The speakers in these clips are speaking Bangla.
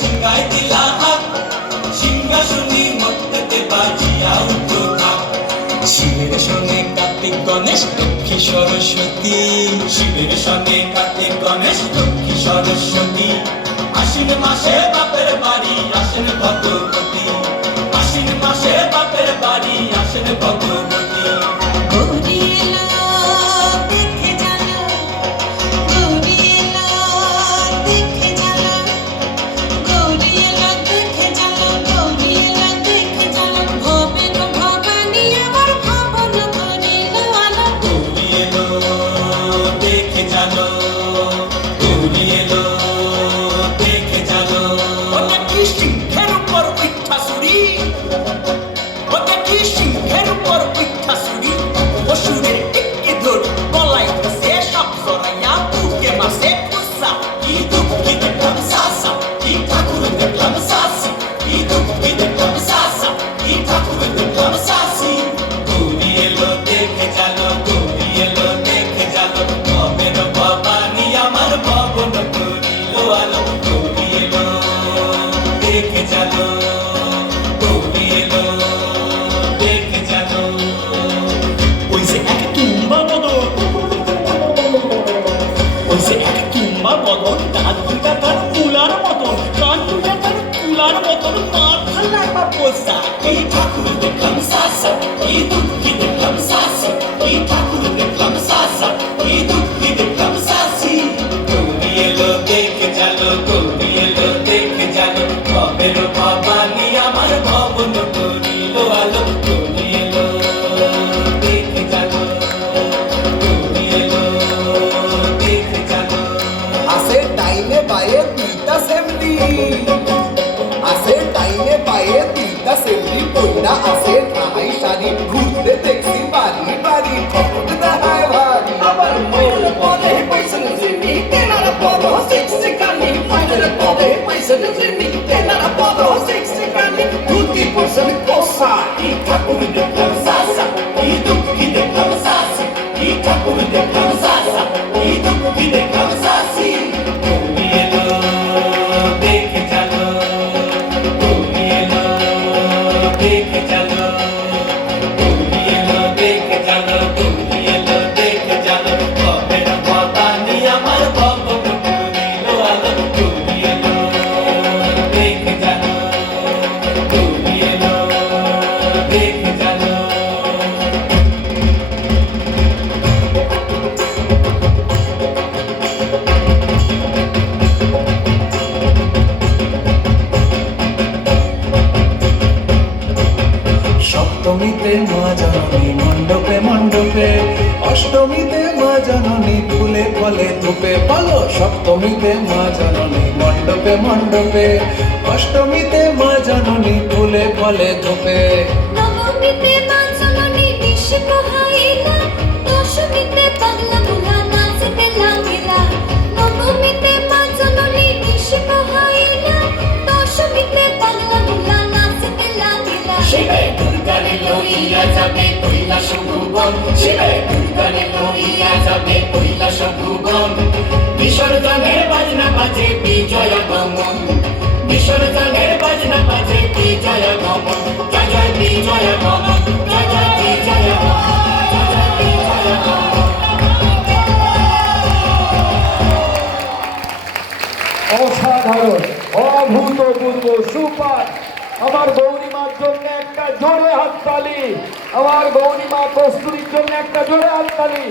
সিংহায় দিলা হাত, সিংহাসনী মধ্যে বাজিয়া উঠো থাক। শিবের সঙ্গে কার্তিক গণেশ লক্ষ্মী সরস্বতী, শিবের সঙ্গে কার্তিক গণেশ লক্ষ্মী সরস্বতী। আশ্বিন মাসে বাপের বাড়ি আসেন ভগবতী, আশ্বিন মাসে বাপের বাড়ি আসেন ভগবতী। সপ্তমীতে মা জননী মণ্ডপে মণ্ডপে, অষ্টমীতে মা জননী ফুলে ফলে ধূপে। বলো সপ্তমীতে মা জননী মণ্ডপে মণ্ডপে, অষ্টমীতে মা জননী ফুলে ফলে ধূপে। নবমীতে মা জননী নিশি পোহাইলা, দশমীতে পাগলা বুলা নাচতে লাগিলা। নবমীতে মা জননী নিশি পোহাইলা, দশমীতে পাগলা বুলা নাচতে লাগিলা। শিবে দুর্গারে লইয়া যাবে কৈলাস ভুবন, শিবে দুর্গারে লইয়া যাবে কৈলাস ভুবন। বিসর্জনের বাজনা বাজে বিজয় গমন, বিসর্জনের বাজনা বাজে বিজয় গমন। জয় জয় বিজয় গমন, জয় জয় বিজয় গমন, জয় জয় বিজয় গমন। অসাধারণ, অভূতপূর্ব, সুপার। আমার গৌরীমার জন্য একটা জোরে হাততালি, আমার গৌরীমা কস্তুরীর জন্য একটা জোরে হাততালি।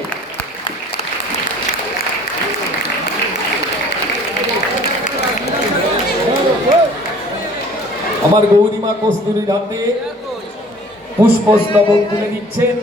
আমার গৌরীমা কস্তুরীর হাতে পুষ্পস্তবক তুলে দিচ্ছেন।